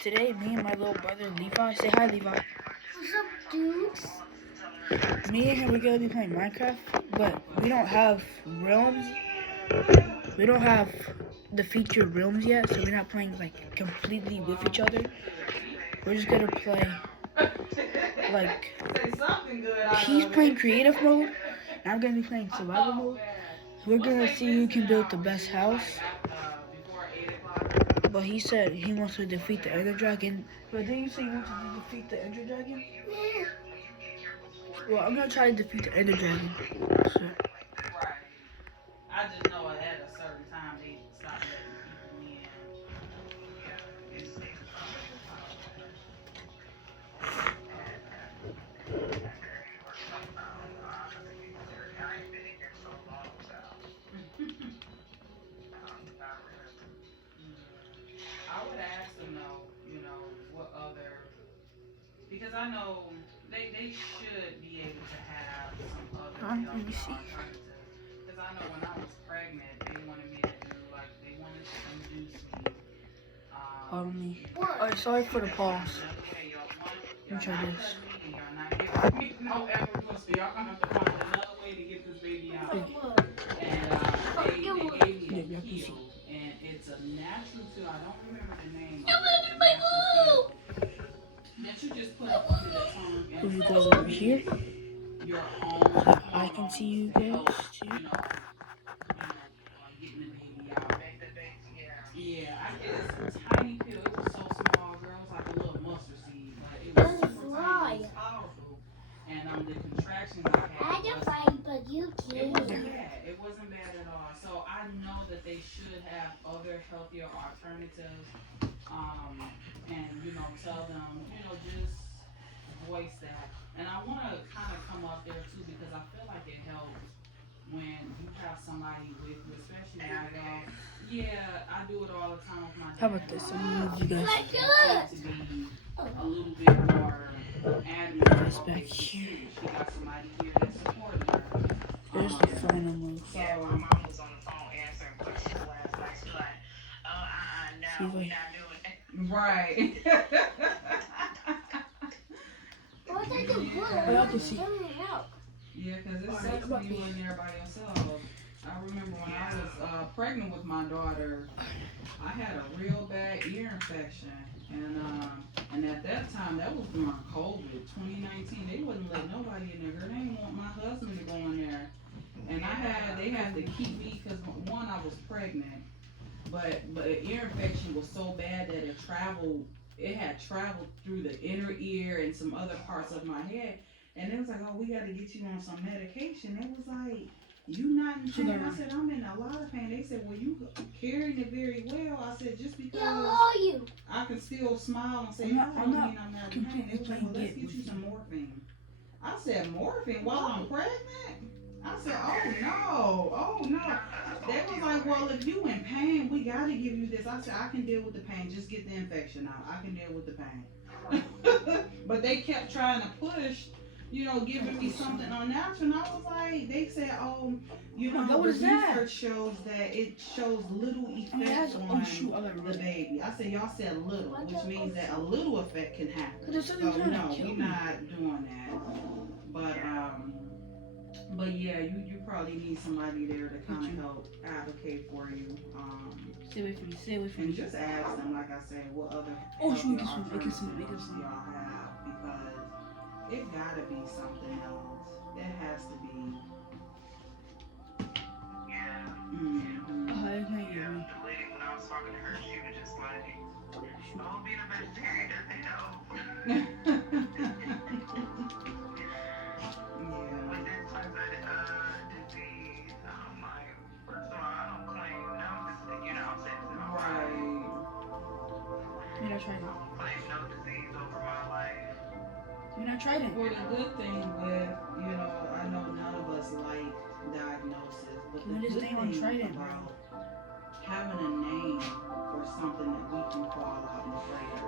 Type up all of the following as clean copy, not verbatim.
Today, me and my little brother Levi, say hi, Levi. What's up, dudes? Me and him, we're gonna be playing Minecraft, but we don't have realms. We don't have the featured realms yet, so we're not playing like completely with each other. We're just gonna play like he's playing creative mode, and I'm gonna be playing survival mode. We're gonna see who can build the best house. But he said he wants to defeat the Ender Dragon. But didn't you say you wanted to defeat the Ender Dragon? Yeah. Well, I'm gonna try to defeat the Ender Dragon. So. Right. I just know at a certain time they stop letting people in. I would ask them though, what other, because I know they should be able to have some other Let me see. alternatives. Because I know when I was pregnant, they wanted me to do like they wanted to induce me. Pardon me. Alright, sorry for the pause. Let me try this. Y'all not giving me no effort pussy. Y'all gonna have to find another way to get this baby out. And they gave me a pill, and it's a natural pill. I don't remember the name. You live in my pool! That you just put up under the tongue. If you guys over here, Your own. so I can see you guys too. Getting the baby out. Yeah, I get this tiny pill. It was so small, girl. It was like a little mustard seed, but it was super tiny. It was powerful. And the contractions I I had had to was, fight, but you it can't. wasn't bad. It wasn't bad at all. So I know that they should have other healthier alternatives. And tell them, just voice that. And I want to kind of come up there too because I feel like it helps when you have somebody with you, especially when I go, yeah, I do it all the time with my dad. How about this? I'm gonna move you guys. Like good. To be a little bit more adamant. Guys back here. She got somebody here that's supporting her. There's the final move. So, My mom was on the phone answering questions last night. She's like, no, we're not doing it. right. What did you put? I like to see. Give me help. Yeah, because it sucks when you in there by yourself. I remember when I was pregnant with my daughter, I had a real bad ear infection. And at that time, that was during COVID, 2019. They wouldn't let nobody in there. Girl, they didn't want my husband to go in there. And they had to keep me, because one, I was pregnant. But the ear infection was so bad that it had traveled through the inner ear and some other parts of my head. And it was like, oh, we got to get you on some medication. It was like, you not in pain? I said, I'm in a lot of pain. They said, well, you carried it very well. I said, just because How are you? I can still smile and say, I'm not- "Oh, I'm don't not mean I'm not in pain." They was like, well, let's get you some morphine. I said, morphine while I'm pregnant? I said, oh no. They was like, well, if you in pain, we got to give you this. I said, I can deal with the pain. Just get the infection out. I can deal with the pain. But they kept trying to push, giving me something unnatural. And I was like, they said, oh, What the was that? research shows that it shows little effects on the baby. I said, y'all said little, which means that a little effect can happen. So no, we're not doing that. But yeah, you probably need somebody there to kind of help advocate for you. Stay away from me. Stay away from And me. just ask them, like I said, what other Oh, shoot, healthier we can swim, we can alternatives swim. y'all have, because it gotta be something else. It has to be. Yeah. Mm-hmm. Oh, it's not you. The lady, when I was talking to her, she was just like, oh, being a vegetarian doesn't help. With this type of disease, I'm like, first of all, I don't claim no disease, you know what I'm saying? Right. We're not trying I it. don't claim no disease over my life. We're not trying it. Well, the good thing with, I know none of us like diagnosis, but the We're just good staying on thing Trident, bro. about having a name for something that we can call out in prayer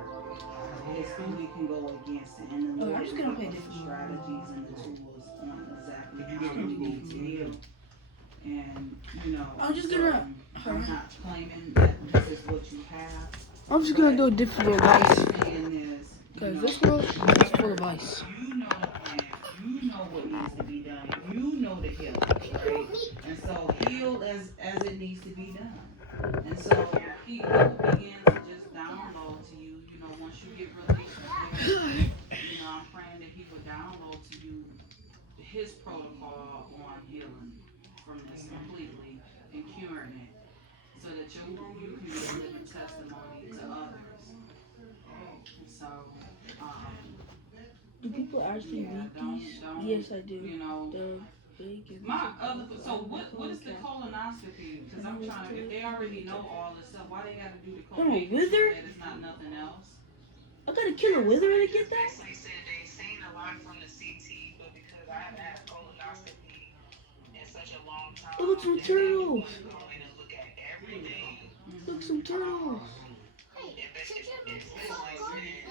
is who we can go against it. And the Oh, Lord I'm just will gonna give play us the different. strategies and the tools on exactly You how gonna we do need to deal. And, I'm just so gonna- I'm not claiming that this is what you have. I'm just gonna do a different little ice. Saying is, Because this world is full of ice. you know the plan. You know what needs to be done. You know the healing, right? And so heal as it needs to be done. And so he will begin to just download to you. You know, once you get released from here, you know, I'm praying that he will download to you his protocol on healing from this completely and curing it, so that you can be a living testimony to others. And so, um, Do people actually yeah, read don't, these? don't, Yes, I do. you know, The big and my other, so what is the colonoscopy? Because I'm trying to, if they already know all this stuff, why they got to do the From a colonoscopy wither? that it's not nothing else? I gotta kill a wither to get that? Basically said they seen a lot from the CT, but because I haven't had a colonoscopy in such a long time, Oh, look, some that they do turtles. want to go in and look at everything. Look, some turtles. Especially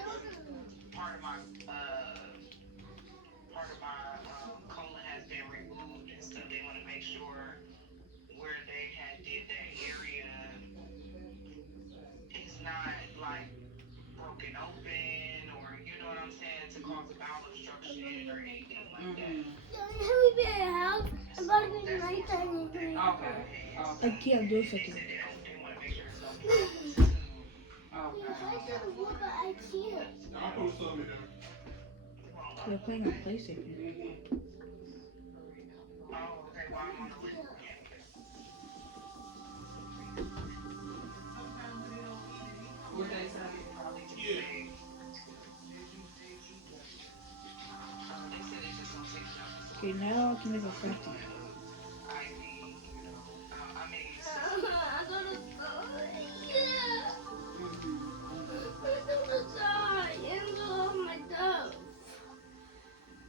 part of my colon has been removed and stuff. They want to make sure where they had did that area is not like broken open, or you know what I'm saying, to cause a bowel obstruction or anything like that. Okay. I can't do a second. They want to make sure there's no problems too. They're playing on PlayStation. Oh, okay. Well, I'm on the list. What they say? Probably just say, they said it's just gonna take enough. Okay, now I can make a frosty.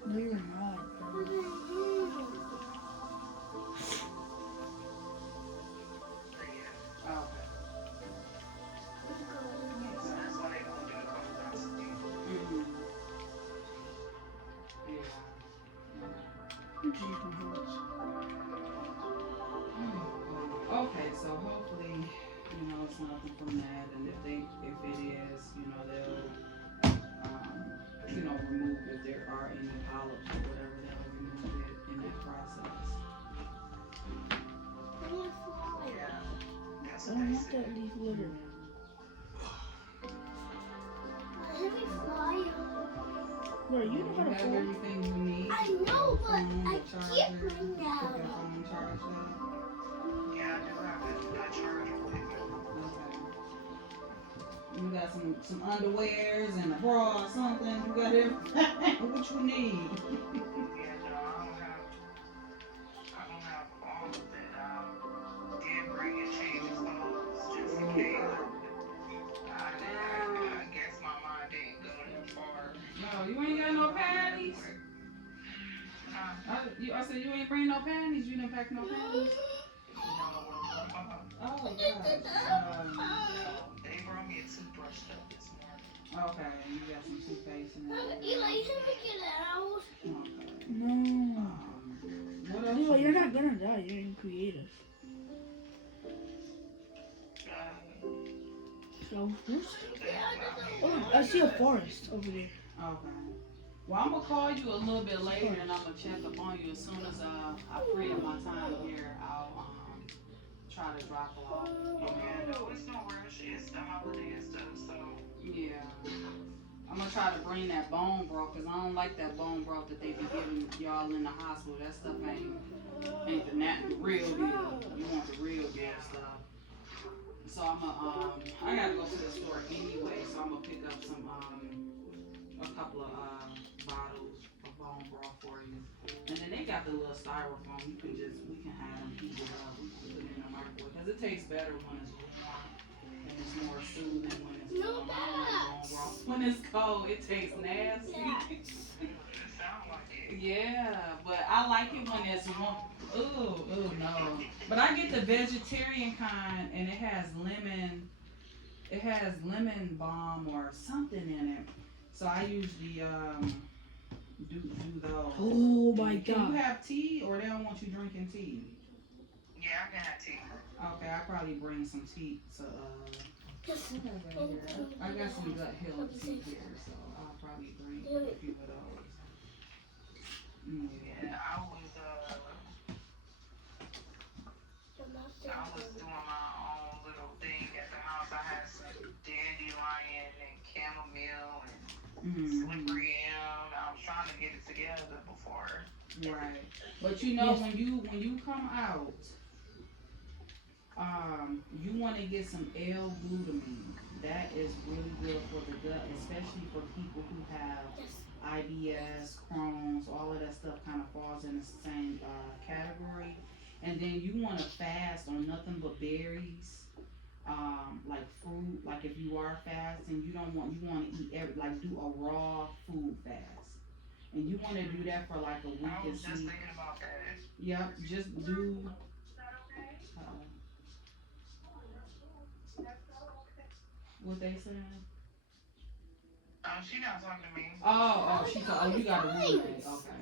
No, you're not, bro. I'm just using my hands. Okay, so hopefully, you know, it's nothing from that, and if it is, you know, they'll, you know, remove if there are any polyps or whatever, they'll remove it in that process. I don't want that leaf litter. Bro, you know how to have fold? everything you need. I know, but I can't right Keep your now. phone charged up. Yeah, I do have a charger with me. Okay. You got some underwears and a bra or something. You got everything. What you need. Yeah, no, I don't have all of it. I did bring a change of clothes just in case. I guess my mind didn't go that far. No, you ain't got no panties. I said you ain't bring no panties. You didn't pack no panties. Oh God. They brought me a toothbrush though this morning. Okay, you got some toothpaste in there. Eli, can we get out? Okay. No. What else? Anyway, you're not gonna die. You're in creative. So, oh, I see a forest over there. Okay. Well, I'm gonna call you a little bit later, and I'm gonna check up on you as soon as I free up my time here. I'll try to drop off. Yeah, no, it's no rush. It's the holiday and stuff, so. Yeah. I'm gonna try to bring that bone broth, cause I don't like that bone broth that they be giving y'all in the hospital. That stuff ain't the real deal. You want the real deal stuff. So I gotta go to the store anyway, so I'm gonna pick up some a couple of bottles of bone broth for you. And then they got the little styrofoam. We can have them heat it up. We can put it in the microwave, cause it tastes better when it's warm, and it's more soothing when it's warm. I don't like bone broth when it's cold. It tastes nasty. It sounds like it. Yeah, but I like it when it's warm. Ooh, no. But I get the vegetarian kind, and it has lemon balm or something in it. So I usually do those. Oh my Can god. you have tea, or they don't want you drinking tea? Yeah, I can have tea. Okay, I'll probably bring some tea I got some gut healing tea here, so I'll probably drink a few of those. Yeah, I was doing my own little thing at the house. I had some dandelion and chamomile and slippery elm. I was trying to get it together before. Right. But you know, Yes. when you come out, you want to get some L-glutamine. That is really good for the gut, especially for people who have IBS, Crohn's, all of that stuff kind of falls in the same category. And then you want to fast on nothing but berries, like fruit. Like if you are fasting, you want to eat like do a raw food fast. And you want to do that for like a week I and was just see. thinking about that. Yep, just do. What they saying? She not talking to me. You got a roommate. Okay.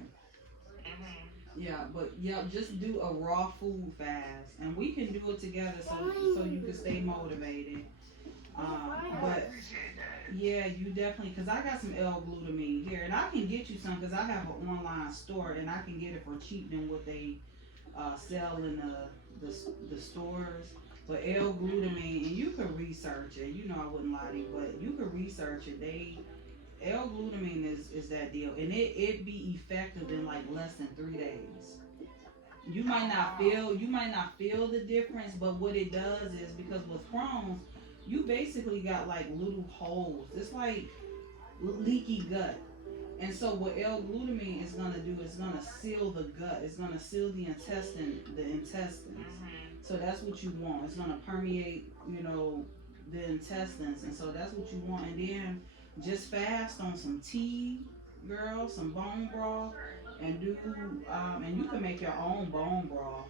Mhm. Yeah, but yeah, just do a raw food fast, and we can do it together so you can stay motivated. But Appreciate that. yeah, you definitely, cause I got some L-glutamine here, and I can get you some, cause I have an online store, and I can get it for cheap than what they sell in the stores. But L-glutamine, and you can research it. You know I wouldn't lie to you, but you can research it. L-glutamine is that deal, and it be effective in like less than 3 days. You might not feel the difference, but what it does is, because with Crohn's, you basically got like little holes. It's like leaky gut. And so what L-glutamine is gonna do is gonna seal the gut. It's gonna seal the intestines. Mhm. So that's what you want. It's gonna permeate, the intestines, and so that's what you want. And then just fast on some tea, girl, some bone broth, and and you can make your own bone broth,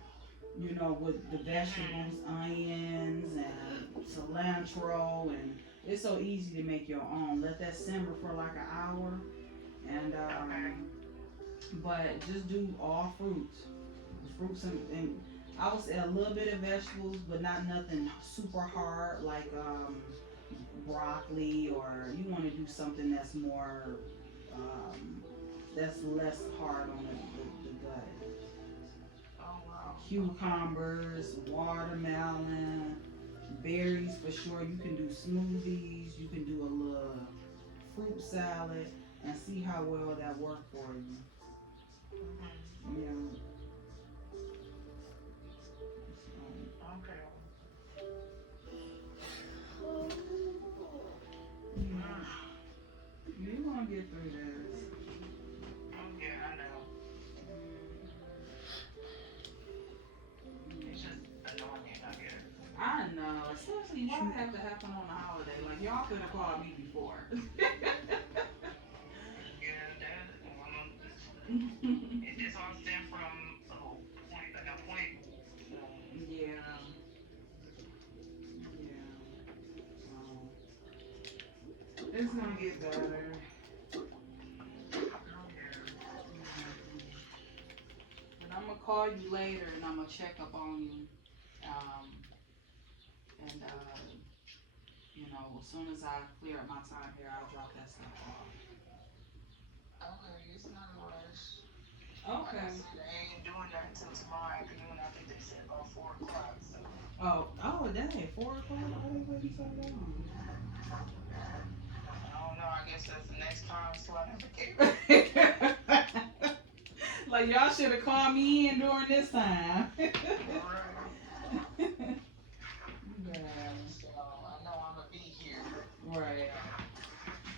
with the vegetables, onions, and cilantro, and it's so easy to make your own. Let that simmer for like an hour, and but just do all fruits and I would say a little bit of vegetables, but not nothing super hard like broccoli, or you want to do something that's more that's less hard on the gut. Oh wow. Cucumbers, watermelon, berries for sure. You can do smoothies. You can do a little fruit salad and see how well that works for you. Mhm. Yeah. Okay. You're gonna get through this. Oh yeah, I know. It's just annoying, I guess. I know, especially why it have to happen on a holiday. Like y'all could have called me before. Yeah, it just all stemmed from an appointment. Yeah. It's gonna get better. But I'm gonna call you later and I'm gonna check up on you. And as soon as I clear up my time here, I'll drop that stuff off. Okay, it's not a rush. Okay. Like I said, they ain't doing that until tomorrow afternoon. I think they said about 4 o'clock. So. Oh, dang, 4 o'clock? Why they waiting so long? I don't know. I guess that's the next time slot I forget. Like y'all should have called me in during this time. Right. Yeah. So I know I'm gonna be here. Right.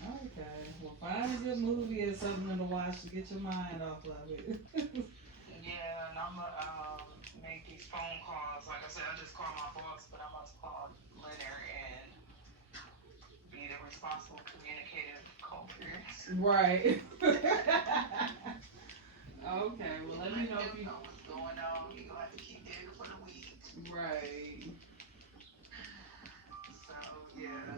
Okay. Well, find a good movie or something to watch to get your mind off of it. Yeah, and I'm gonna make these phone calls. Like I said, I just called my boss, but I'm about to call Leonard and be the responsible communicative culprit. Right. Okay. Well, let me know if you. know what's going on. You gonna have to keep digging for the week. Right. So yeah,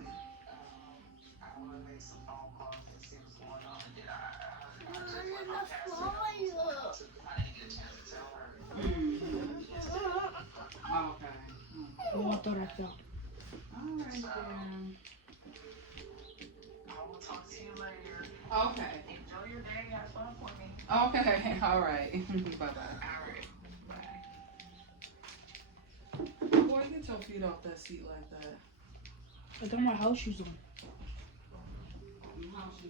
I want to make some phone calls and see what's going on. And then I just let my pastor know what's going on. I didn't get a chance to tell her. Okay. Motorista. All right, So, then. I will talk to you later. Okay. Enjoy your day. Have fun for me. Okay. All right. Bye bye. All right. Bye. Boy, get your feet off that seat like that. I got my house shoes on. How she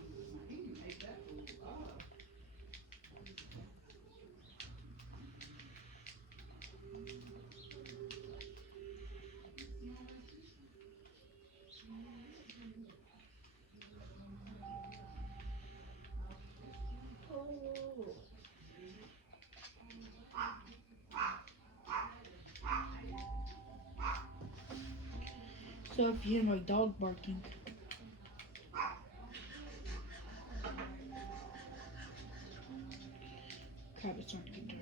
he can make that food up. So if you hear my dog barking, crap, it's starting to get dark.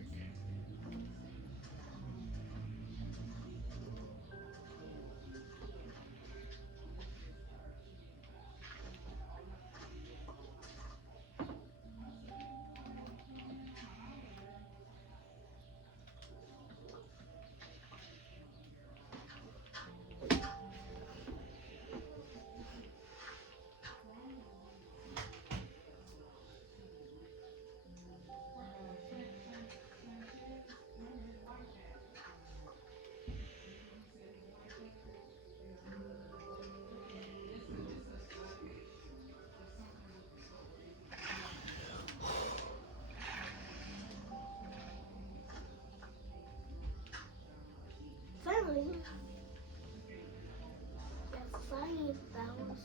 Finally. That's funny. That was.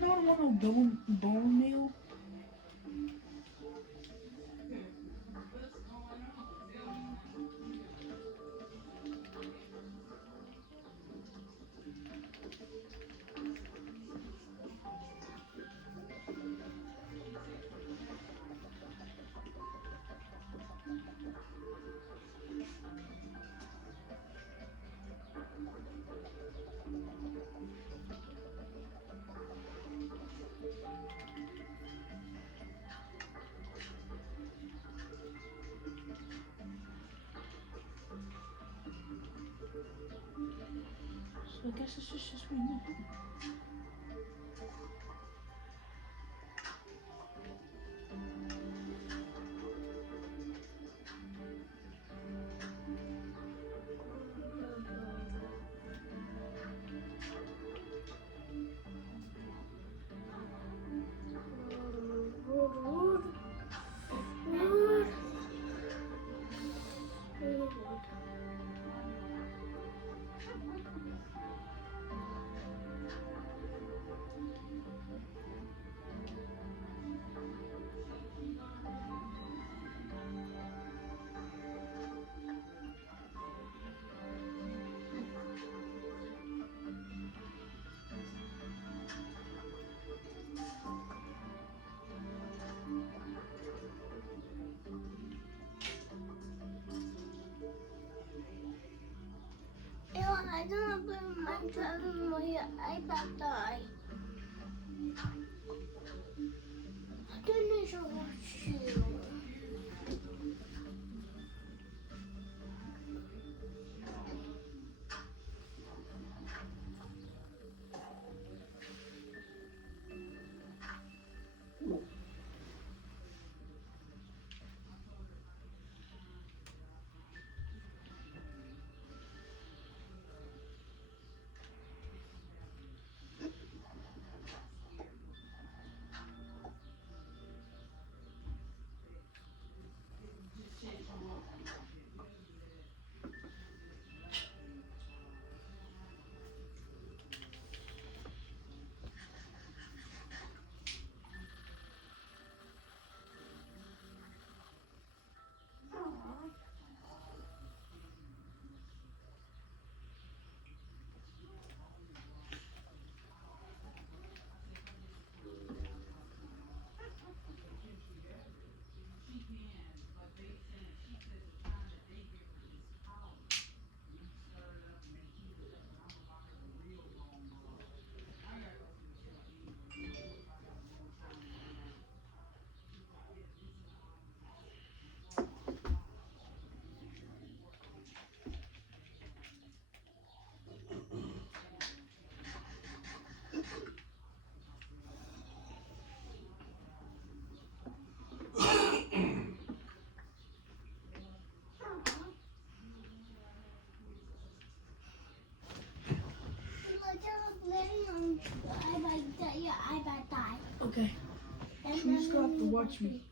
No, I don't want no bone meal. So I guess it's just me now. I don't know if my driving my iPad die. I don't need to watch you. Okay. And You just gonna have to watch me.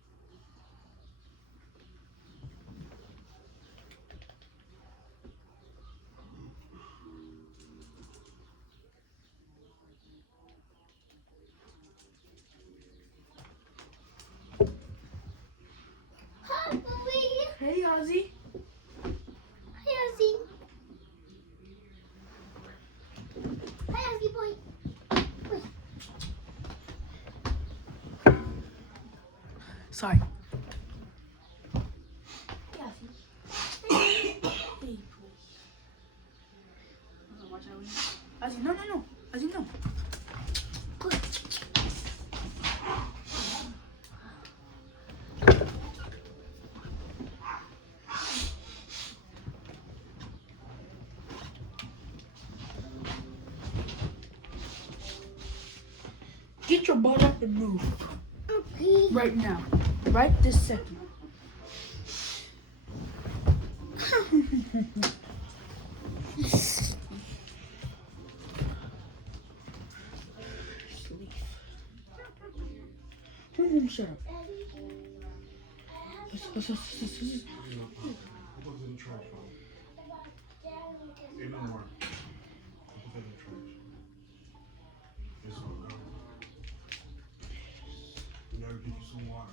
Hi, Louie. Hey, Ozzy. Hi, Ozzy. Hi, Ozzy boy. Sorry. Hey, Ozzy. Hey, boy. Watch out. Ozzy, no. Ozzy, no. Good. Get your butt up and move. Okay. Right now. Right this second. Shut up. Daddy, I have Listen. Put those in the trash, Mom. about Daddy. Ain't no more. Put that in the trash. It's all gone. We gotta get you some water.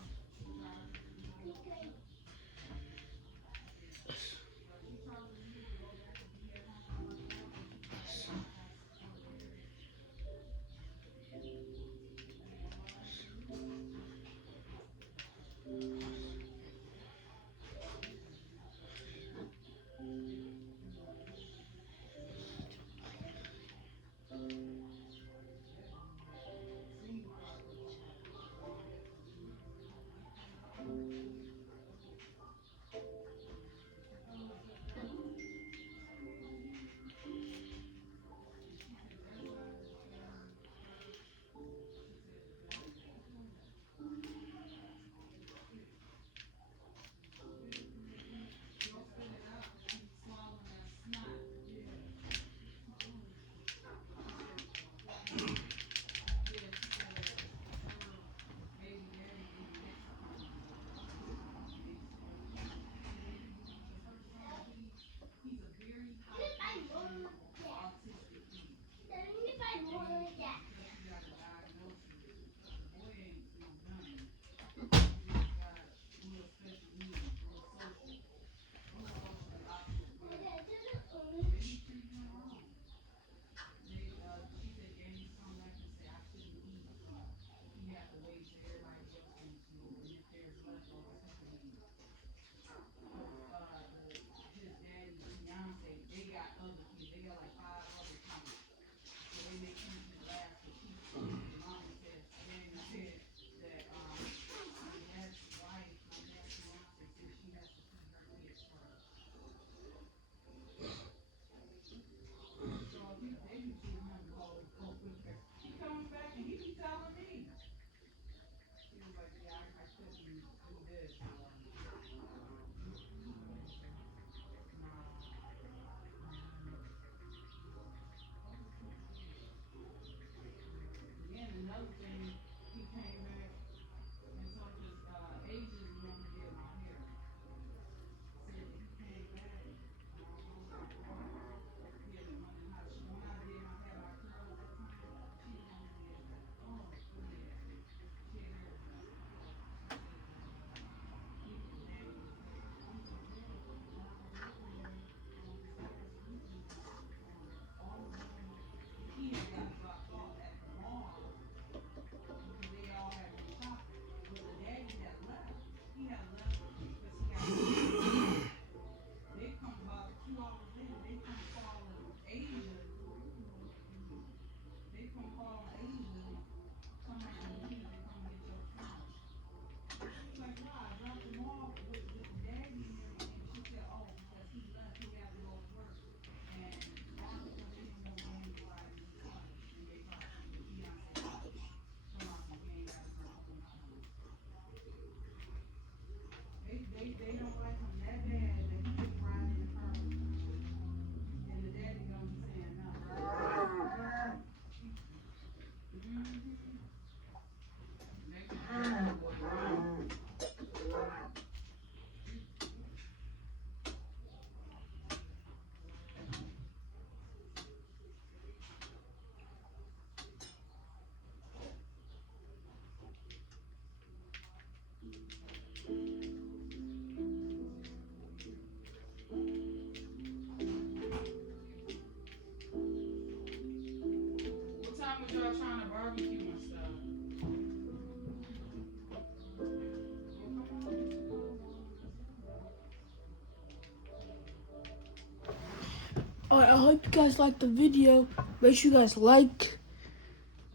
hope you guys liked the video. Make sure you guys like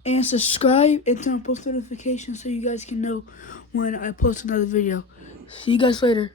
and subscribe and turn on post notifications so you guys can know when I post another video. See you guys later.